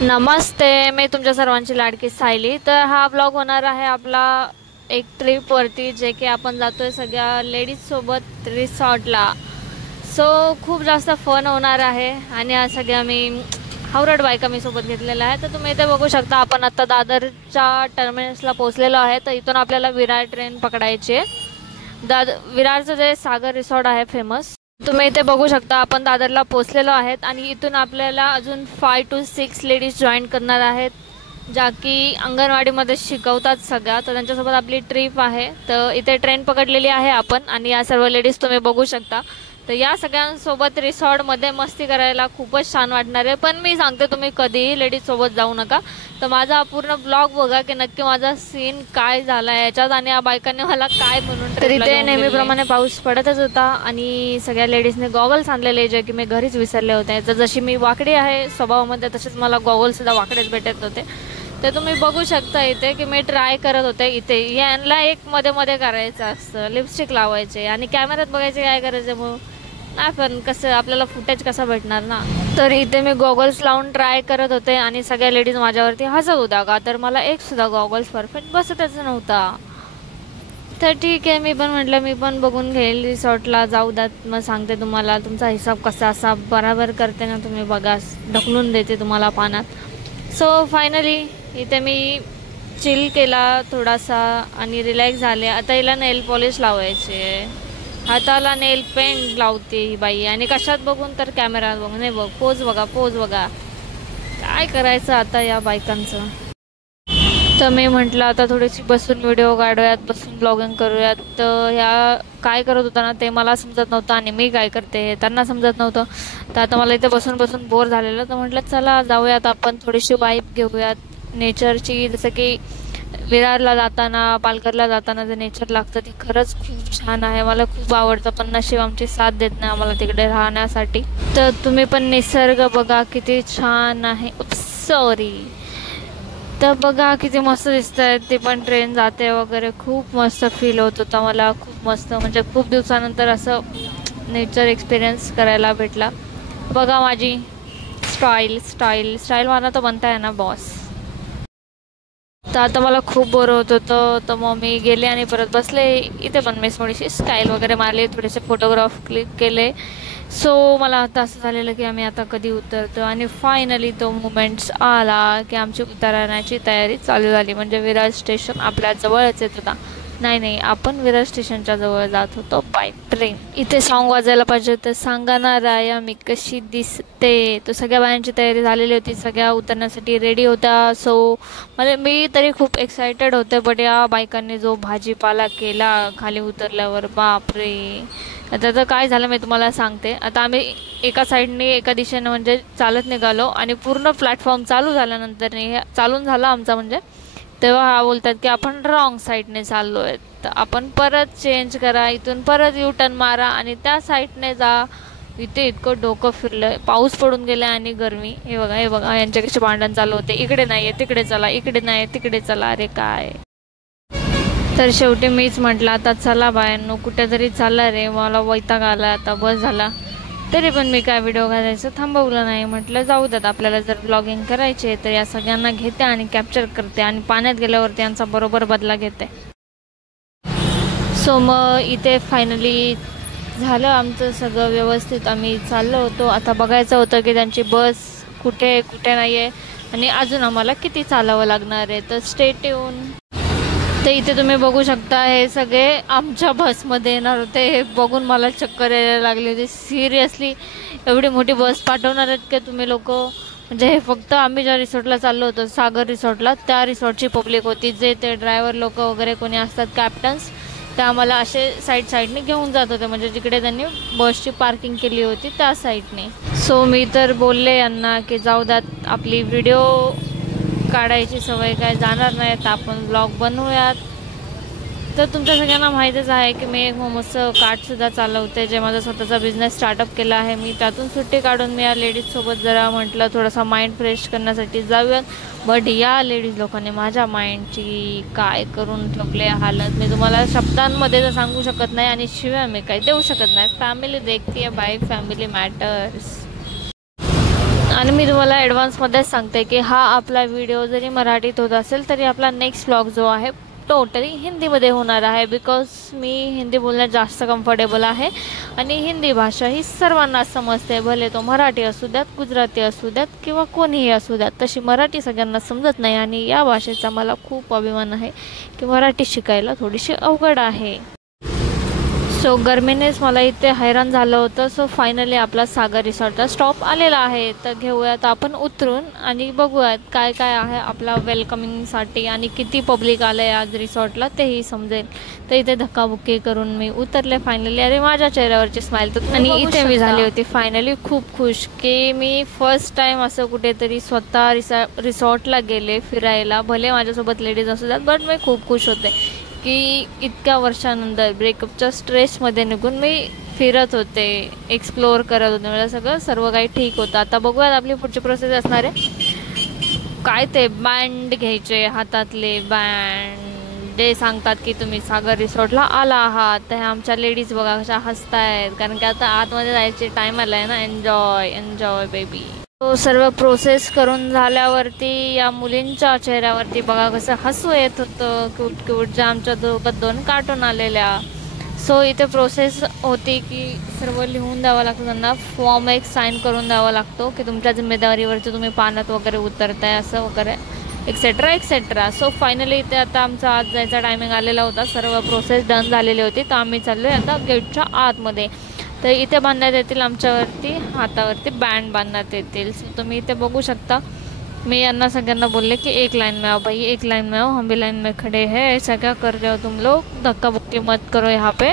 नमस्ते, मी तुमच्या सर्वांची लाडकी सायली। तर हा ब्लॉग होणार आहे आपला एक ट्रिपवरती, जे की आपण जातोय सगळ्या लेडीज सोबत रिसॉर्टला। सो खूप जास्त फन होणार आहे आणि हा सगळ्या मी हावरट बायका मी सोबत घेतलेला आहे। तर तुम्ही इथे बघू शकता, आपण आता दादरच्या टर्मिनसला पोहोचलेलो आहे। तर इथून आपल्याला विरार ट्रेन पकडायची आहे। विरारचं जे सागर रिसॉर्ट आहे फेमस, तुम्ही इथे बघू शकता आपण दादरला पोहोचलेलो आहेत आणि इथून आपल्याला अजून 5 to 6 लेडीज जॉईन करणार आहेत, ज्या की अंगणवाडीमध्ये शिकवतात सगळ्या। तर त्यांच्यासोबत आपली ट्रिप आहे। तर इथे ट्रेन पकडलेली आहे आपण आणि या सर्व लेडीज तुम्ही बघू शकता। तर या सगळ्यांसोबत रिसॉर्टमध्ये मस्ती करायला खूपच छान वाटणार आहे। पण मी सांगते, तुम्ही कधीही लेडीजसोबत जाऊ नका। तर माझा पूर्ण ब्लॉग बघा की नक्की माझा सीन काय झाला आहे याच्यात आणि या बायकांनी मला काय म्हणून। तर इथे नेहमीप्रमाणे पाऊस पडतच होता आणि सगळ्या लेडीजने गॉगल्स आणलेले, जे की मी घरीच विसरले होते। तर जशी मी वाकडी आहे स्वभावामध्ये, तसेच मला गॉगल्ससुद्धा वाकडेच भेटत होते। तर तुम्ही बघू शकता इथे की मी ट्राय करत होते। इथे यांना एक मध्ये मध्ये करायचं असतं, लिपस्टिक लावायचे आणि कॅमेऱ्यात बघायचे काय करायचं, मग नाही पण कसं आपल्याला फुटेज कसा भेटणार ना। तर इथे मी गॉगल्स लावून ट्राय करत होते आणि सगळ्या लेडीज माझ्यावरती हसत होत्या का, तर मला एक सुद्धा गॉगल्स परफेक्ट बसतच नव्हता। तर ठीक आहे, मी पण म्हटलं मी पण बघून घेईल, रिसॉर्टला जाऊ द्यात, मग सांगते तुम्हाला तुमचा हिसाब कसा असा बराबर करते ना तुम्ही, बघा ढकलून देते तुम्हाला पाण्यात। सो फायनली इथे मी चिल केला थोडासा आणि रिलॅक्स झाले। आता हिला नेल पॉलिश लावायचे, हाताला नेल पेंट लावते ही बाई आणि कशात बघून, तर कॅमेरात बघून। नाही बघ, पोज बघा, पोज बघा, काय करायचं आता या बायकांचं। तर मी म्हटलं आता थोडीशी बसून व्हिडिओ काढूयात, बसून ब्लॉगिंग करूयात। तर ह्या काय करत होता ना ते मला समजत नव्हतं आणि मी काय करते हे त्यांना समजत नव्हतं। तर आता मला इथे बसून बसून बोर झालेलं, तर म्हटलं चला जाऊयात आपण, थोडीशी वाईब घेऊयात नेचरची। जसं की विरारला जाताना, पालघरला जाताना जे नेचर लागतं ते खरंच खूप छान आहे, मला खूप आवडतं। पण नशीब आमची साथ देत नाही आम्हाला तिकडे राहण्यासाठी। तर तुम्ही पण निसर्ग बघा किती छान आहे, सॉरी, तर बघा किती मस्त दिसत आहे। ते पण ट्रेन जाते वगैरे, खूप मस्त फील होत होता मला, खूप मस्त, म्हणजे खूप दिवसानंतर असं नेचर एक्सपिरियन्स करायला भेटला। बघा माझी स्टाईल स्टाईल स्टाईल मारा तो बनता है ना बॉस। तर आता मला खूप बोर होत होतं, तर मग मी गेले आणि परत बसले इथे, पण मी थोडीशी स्टाईल वगैरे मारली, थोडेसे फोटोग्राफ क्लिक केले। सो मला आता असं झालेलं की आम्ही आता कधी उतरतो आणि फायनली तो मुमेंट्स आला की आमची उतरण्याची तयारी चालू झाली। म्हणजे विरार स्टेशन आपल्या जवळच येत होता, नाही आपण विरार स्टेशनच्या जवळ जात होतो बाय ट्रेन। इथे सॉन्ग वाजायला पाहिजे होतं, सांगा ना राया मी कशी दिसते। तो सगळ्या बायांची तयारी झालेली होती, सगळ्या उतरण्यासाठी रेडी होत्या। सो म्हणजे मी तरी खूप एक्सायटेड होते, बट या बायकांनी जो भाजीपाला केला खाली उतरल्यावर, बापरे। आता तर काय झालं मी तुम्हाला सांगते। आता आम्ही एका साईडने एका दिशेने म्हणजे चालत निघालो आणि पूर्ण प्लॅटफॉर्म चालू झाल्यानंतर चालून झाला आमचा, म्हणजे तेव्हा हा बोलतात की आपण रॉंग साईडने चाललो आहे, तर आपण परत चेंज करा, इथून परत यू टर्न मारा आणि त्या साईडने जा। इथे इतकं डोकं फिरलं, पाऊस पडून गेला आणि गरमी, हे बघा हे बघा यांच्या कशी भांडण चालू होते, इकडे नाही तिकडे चला, इकडे नाही तिकडे चला, अरे काय। तर शेवटी मीच म्हटलं आता चला बायांनो, कुठेतरी चालला रे, मला वैताग आला आता, बस झाला। तरी पण मी काय व्हिडिओ घालायचं थांबवलं नाही, म्हटलं जाऊ द्यात, आपल्याला जर ब्लॉगिंग करायचे तर या सगळ्यांना घेते आणि कॅप्चर करते आणि पाण्यात गेल्यावरती यांचा बरोबर बदला घेते। सो मग इथे फायनली झालं आमचं सगळं व्यवस्थित, आम्ही चाललो होतो। आता बघायचं होतं की त्यांची बस कुठे कुठे नाही आहे आणि अजून आम्हाला किती चालावं लागणार आहे, तर स्टे ट्यून। तर इथे तुम्ही बघू शकता हे सगळे आमच्या बसमध्ये येणार होते, हे बघून मला चक्कर यायला लागली होती। सिरियसली एवढी मोठी बस पाठवणार आहेत का तुम्ही लोक, म्हणजे हे फक्त आम्ही ज्या रिसॉर्टला चाललो होतो सागर रिसॉर्टला, त्या रिसॉर्टची पब्लिक होती, जे ते ड्रायव्हर लोक वगैरे कोणी असतात कॅप्टन्स, ते आम्हाला असे साईडने घेऊन जात होते, म्हणजे जिकडे त्यांनी बसची पार्किंग केली होती त्या साईडने। सो मी तर बोलले यांना की जाऊ द्यात, आपली व्हिडिओ काढायची सवय काय जाणार नाही, तर आपण ब्लॉग बनवूयात। तर तुमच्या सगळ्यांना माहीतच आहे की मी एक मोमोजचं कार्टसुद्धा चालवते, जे माझा स्वतःचा बिझनेस स्टार्टअप केला आहे मी। त्यातून सुट्टी काढून मी या लेडीजसोबत जरा म्हटलं थोडासा माइंड फ्रेश करण्यासाठी जाऊयात, बट या लेडीज लोकांनी माझ्या माइंडची काय करून ठेवले हालत, मी तुम्हाला शब्दांमध्ये तर सांगू शकत नाही आणि शिवाय मी काही देऊ शकत नाही। फॅमिली देखती है बाय, फॅमिली मॅटर्स। आणि मी तुम्हाला ॲडव्हान्समध्येच सांगते की हा आपला व्हिडिओ जरी मराठीत होत असेल तरी आपला नेक्स्ट व्लॉग जो आहे टोटली हिंदीमध्ये होणार आहे, बिकॉज मी हिंदी बोलण्यात जास्त कम्फर्टेबल आहे आणि हिंदी भाषा ही सर्वांना समजते, भले तो मराठी असू द्यात, गुजराती असू द्यात किंवा कोणीही असू द्यात. तशी मराठी सगळ्यांना समजत नाही आणि या भाषेचा मला खूप अभिमान आहे की मराठी शिकायला थोडीशी अवघड आहे. सो गर्मीनेच मला इथे हैराण झालं होतं. सो फायनली आपला सागर रिसॉर्टचा स्टॉप आलेला आहे. तर घेऊयात आपण उतरून आणि बघूयात काय काय आहे आपला वेलकमिंगसाठी आणि किती पब्लिक आलं आहे आज रिसॉर्टला तेही समजेल. तर इथे धक्काबुक्की करून मी उतरले फायनली. अरे माझ्या चेहऱ्यावरची स्माईल तर आणि इथे मी झाली होती फायनली खूप खुश की मी फर्स्ट टाईम असं कुठेतरी स्वतः रिसॉर्टला गेले फिरायला. भले माझ्यासोबत लेडीज असू द्यात बट मी खूप खुश होते की इतक्या वर्षानंतर ब्रेकअपच्या स्ट्रेसमध्ये निघून मी फिरत होते, एक्सप्लोअर करत होते, मला सगळं सर्व काही ठीक होतं. आता बघूयात आपली पुढची प्रोसेस असणार आहे. काय ते बँड घ्यायचे हातातले बँड जे सांगतात की तुम्ही सागर रिसॉर्टला आला आहात. तर आमच्या लेडीज बघा कशा हसतायत कारण की आता आतमध्ये जायचे टाईम आला आहे ना. Enjoy enjoy baby. तो सर्व प्रोसेस करून झाल्यावरती या मुलींच्या चेहऱ्यावरती बघा कसं हसू येत होतं. क्यूट क्यूट ज्या आमच्या दोघं कार्टून आलेल्या. सो इथे प्रोसेस होती की सर्व लिहून द्यावं लागतं त्यांना. फॉर्म एक साईन करून द्यावा लागतो की तुमच्या जिम्मेदारीवरती तुम्ही पाण्यात वगैरे उतरताय असं वगैरे एक्सेट्रा एक्सेट्रा. सो फायनली इथे आता आमचा आज जायचा टायमिंग आलेला होता. सर्व प्रोसेस डन झालेली होती. तर आम्ही चाललो आहे आता गेटच्या आतमध्ये. तर इथे बांधण्यात येतील आमच्यावरती हातावरती बँड बांधण्यात येतील. सो तुम्ही इथे बघू शकता. मैं अन्ना सगळ्यांना बोलले कि एक लाइन में आओ भाई, एक लाइन में आओ, हम भी लाइन में खड़े हैं, ऐसा क्या कर रहे हो तुम लोग, धक्का बुक्की मत करो यहाँ पे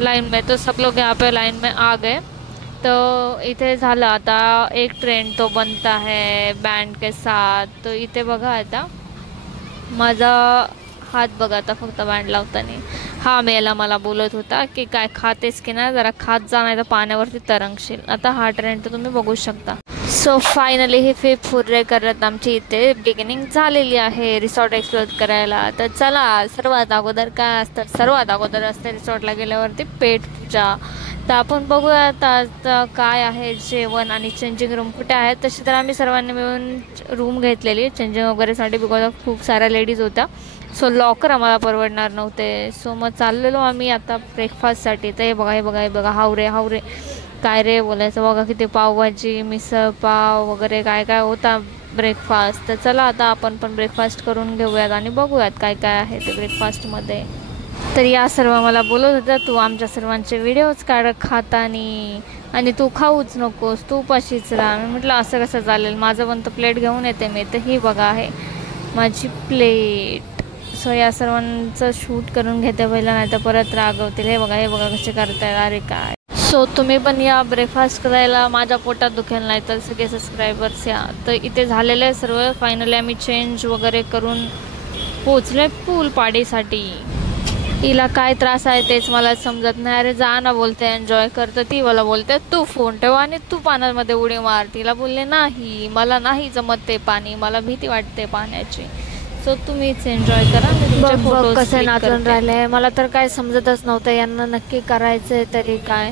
लाइन में. तो सब लोग यहाँ पे लाइन में आ गए. तो इथे झालं आता एक ट्रेंड तो बनता है बैंड के साथ. तो इथे बघा आता माझा हात बघा आता फक्त बँड लावताना. हा मेला मला बोलत होता की काय खातेस की नाही, जरा खात जा नाही तर पाण्यावरती तरंगशील. आता हा ट्रेंड तर तुम्ही बघू शकता. सो फायनली हे फिर फुर्रे करत आमची इथे बिगिनिंग झालेली आहे रिसॉर्ट एक्सप्लोर करायला. तर चला सर्वात अगोदर काय असतं, सर्वात अगोदर असते रिसॉर्टला गेल्यावरती पेट पूजा. तर आपण बघूया आता काय आहे जेवण आणि चेंजिंग रूम कुठे आहेत. तशी तर आम्ही सर्वांनी मिळून रूम घेतलेली चेंजिंग वगैरेसाठी बिकॉज ऑफ खूप साऱ्या लेडीज होत्या. सो लॉकर आम्हाला परवडणार नव्हते. सो मग चाललेलो आम्ही आता ब्रेकफास्टसाठी. तर हे बघा हे बघा हे बघा हावरे हावरे काय रे बोलायचं बघा किती पावभाजी मिसळ पाव वगैरे काय काय होता ब्रेकफास्ट. तर चला आता आपण पण ब्रेकफास्ट करून घेऊयात आणि बघूयात काय काय आहे ते ब्रेकफास्टमध्ये. तर या सर्व मला बोलत होत्या तू आमच्या सर्वांचे व्हिडिओज काढ खातानी आणि तू खाऊच नकोस, तू उपाशीच राहा. मी म्हटलं असं कसं चालेल, माझं पण तर प्लेट घेऊन येते मी. तर ही बघा आहे माझी प्लेट. सो या सर्वांचं शूट करून घेते पहिलं नाही तर परत रागवतील. हे बघा कसे करतायत, अरे काय. सो तुम्ही पण या ब्रेकफास्ट करायला, माझ्या पोटात दुखेल नाही तर सगळे सबस्क्रायबर्स या. तर इथे झालेलं आहे सर्व. फायनली आम्ही चेंज वगैरे करून पोचले पूल पाडीसाठी. हिला काय त्रास आहे तेच मला समजत नाही. अरे जा ना बोलते एन्जॉय करतं, ती मला बोलते तू फोन ठेव आणि तू पाण्यामध्ये उडी मार. तिला बोलले नाही मला नाही जमत ते पाणी, मला भीती वाटते पाण्याची. सो तुम्हीच एन्जॉय करा. फोटो कसे नाचून राहिले मला तर काय समजतच नव्हतं यांना नक्की करायचं तरी काय.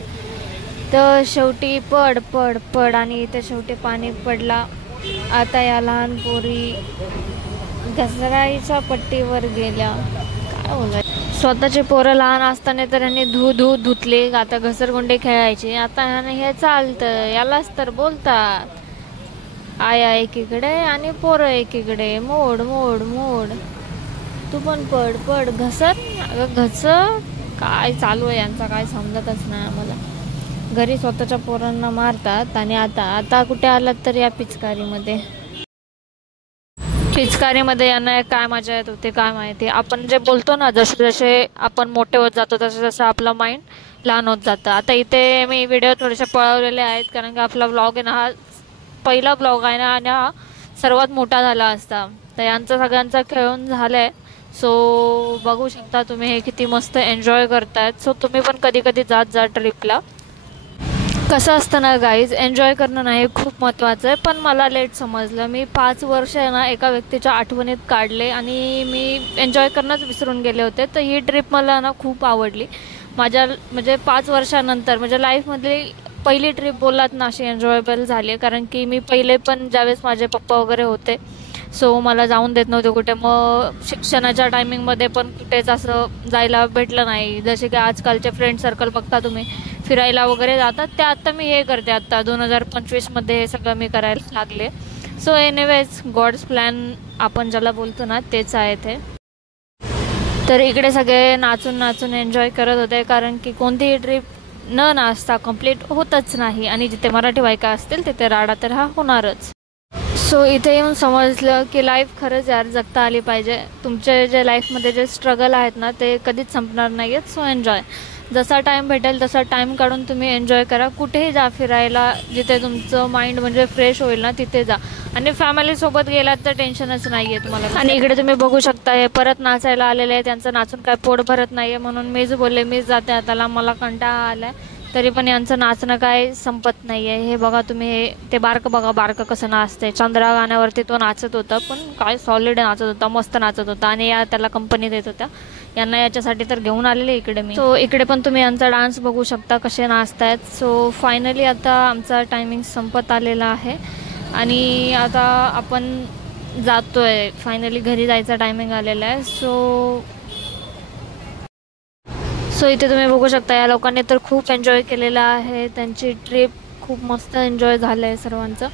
तर शेवटी पड पड पड आणि इथे शेवटी पाणी पडला. आता या लहान पोरी घसराईच्या पट्टीवर गेल्या. काय बोलायचं, स्वतःचे पोरं लहान असताना तर यांनी धुतले. आता घसरगुंडे खेळायचे. आता ह्याने हे चालतं, यालाच तर बोलतात आया एकीकडे आणि पोरं एकीकडे. मोड मोड मोड, तू पण पड पड घसर अगं घसर. काय चालू आहे यांचा काय समजतच नाही आम्हाला. घरी स्वतःच्या पोरांना मारतात आणि आता कुठे आलात तर या पिचकारीमध्ये यांना काय मजा येत होते काय माहिती. आपण जे बोलतो ना जसे जसे आपण मोठे होत जातो तसं जसं आपलं माइंड लहान होत जातं. आता इथे मी व्हिडिओ थोडेसे पळवलेले आहेत कारण की आपला व्लॉग आहे ना हा पहिला ब्लॉग आहे ना आणि हा सर्वात मोठा झाला असता. तर यांचं सगळ्यांचा खेळून झालं आहे. सो बघू शकता तुम्ही हे किती मस्त एन्जॉय करतायत. सो तुम्ही पण कधी कधी जात जा ट्रिपला. कसं असतं ना गाईज, एन्जॉय करणं नाही खूप महत्त्वाचं आहे. पण मला लेट समजलं. मी 5 वर्ष आहे ना एका व्यक्तीच्या आठवणीत काढले आणि मी एन्जॉय करणंच विसरून गेले होते. तर ही ट्रिप मला ना खूप आवडली. माझ्या म्हणजे 5 वर्षानंतर म्हणजे लाईफमधली पहिली ट्रिप बोललात ना अशी एन्जॉयबल झाली आहे, कारण की मी पहिले पण ज्यावेळेस माझे पप्पा वगैरे होते सो मला जाऊन देत नव्हते कुठे, मग शिक्षणाच्या टायमिंगमध्ये पण कुठेच असं जायला भेटलं नाही. जसे की आजकालचे फ्रेंड सर्कल बघता तुम्ही फिरायला वगैरे जातात, ते आत्ता मी हे करते, आत्ता 2025मध्ये हे सगळं मी करायला लागले. सो एनिवेज गॉड्स प्लॅन आपण ज्याला बोलतो ना तेच आहे ते. तर इकडे सगळे नाचून नाचून एन्जॉय करत होते, कारण की कोणतीही ट्रिप न नाचता कंप्लीट होतच नाही आणि जिथे मराठी बायका असतील तिथे राडा तर हा होणारच. सो इथे येऊन समजलं की लाईफ खरंच यार जगता आली पाहिजे. तुमचे जे लाईफमध्ये जे स्ट्रगल आहेत ना ते कधीच संपणार नाही आहेत. सो एन्जॉय, जसा टाईम भेटेल तसा टाईम काढून तुम्ही एन्जॉय करा. कुठेही जा फिरायला, जिथे तुमचं माइंड म्हणजे फ्रेश होईल ना तिथे जा. आणि फॅमिलीसोबत गेलात तर टेन्शनच नाही आहे तुम्हाला. आणि इकडे तुम्ही बघू शकता हे परत नाचायला आलेले आहे, त्यांचं नाचून काय पोट भरत नाही आहे म्हणून मीच बोलले मीच जाते आताला, मला कंटाळा आला आहे. तरी पण यांचं नाचणं काय संपत नाही आहे. हे बघा तुम्ही, हे ते बारकं बघा, बारकं कसं नाचते. चंद्रा गाण्यावरती तो नाचत होता, पण काय सॉलिड नाचत होता, मस्त नाचत होता आणि या त्याला कंपनी देत होत्या. यांना याच्यासाठी तर घेऊन आलेले इकडे मी. सो इकडे पण तुम्ही यांचा डान्स बघू शकता कसे नाचतायत. सो फायनली आता आमचा टायमिंग संपत आलेला आहे आणि आता आपण जातोय, फायनली घरी जायचा टायमिंग आलेला आहे. सो इथे तुम्ही बघू शकता या लोकांनी तर खूप एन्जॉय केलेला आहे, त्यांची ट्रिप खूप मस्त एन्जॉय झालं आहे सर्वांचं.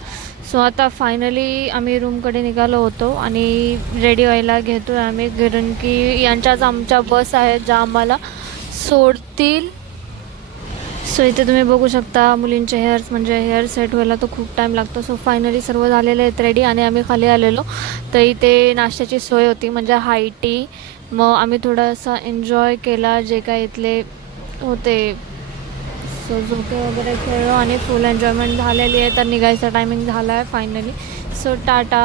सो आता फायनली आम्ही रूमकडे निघालो होतो आणि रेडी व्हायला घेतो आहे आम्ही, कारण की यांच्याच आमच्या बस आहेत ज्या आम्हाला सोडतील. सो इथे तुम्ही बघू शकता मुलींचे हेअर्स, म्हणजे हेअर सेट व्हायला तो खूप टाईम लागतो. सो फायनली सर्व झालेले आहेत रेडी आणि आम्ही खाली आलेलो. तर इथे नाश्त्याची सोय होती, म्हणजे हाय टी. मग आम्ही थोडासा एन्जॉय केला जे काय इथले होते. सो झोके वगैरे खेळलो आणि फुल एन्जॉयमेंट झालेली आहे. तर निघायचा टायमिंग झाला आहे फायनली. सो टाटा.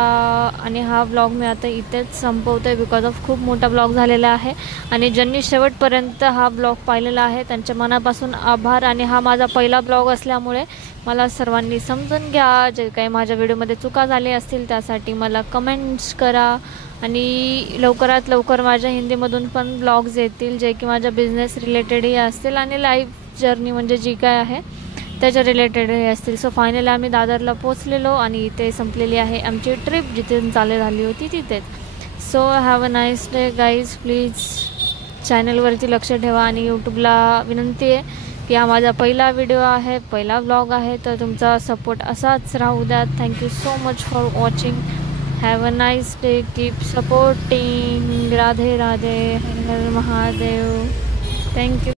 आणि हा ब्लॉग मी आता इथेच संपवतो आहे, बिकॉज ऑफ खूप मोठा ब्लॉग झालेला आहे आणि ज्यांनी शेवटपर्यंत हा ब्लॉग पाहिलेला आहे त्यांच्या मनापासून आभार. आणि हा माझा पहिला ब्लॉग असल्यामुळे मला सर्वांनी समजून घ्या. जे काही माझ्या व्हिडिओमध्ये चुका झाल्या असतील त्यासाठी मला कमेंट्स करा आणि लवकरात लवकर माझ्या हिंदीमधून पण ब्लॉग्स येतील जे की माझ्या बिझनेस रिलेटेडही असतील आणि लाईफ जर्नी म्हणजे जी काय आहे त्याच्या रिलेटेडही असतील. सो फायनली आम्ही दादरला पोचलेलो आणि इथे संपलेली आहे आमची ट्रिप, जिथे चालू झाली होती तिथेच. So have a nice day guys. Please चॅनलवरती लक्ष ठेवा आणि यूट्यूबला विनंती आहे की हा माझा पहिला व्हिडिओ आहे, पहिला व्लॉग आहे, तर तुमचा सपोर्ट असाच राहू द्या. Thank you so much for watching. Have a nice day. Keep supporting. Radhe Radhe. Her her Mahadev. Thank you.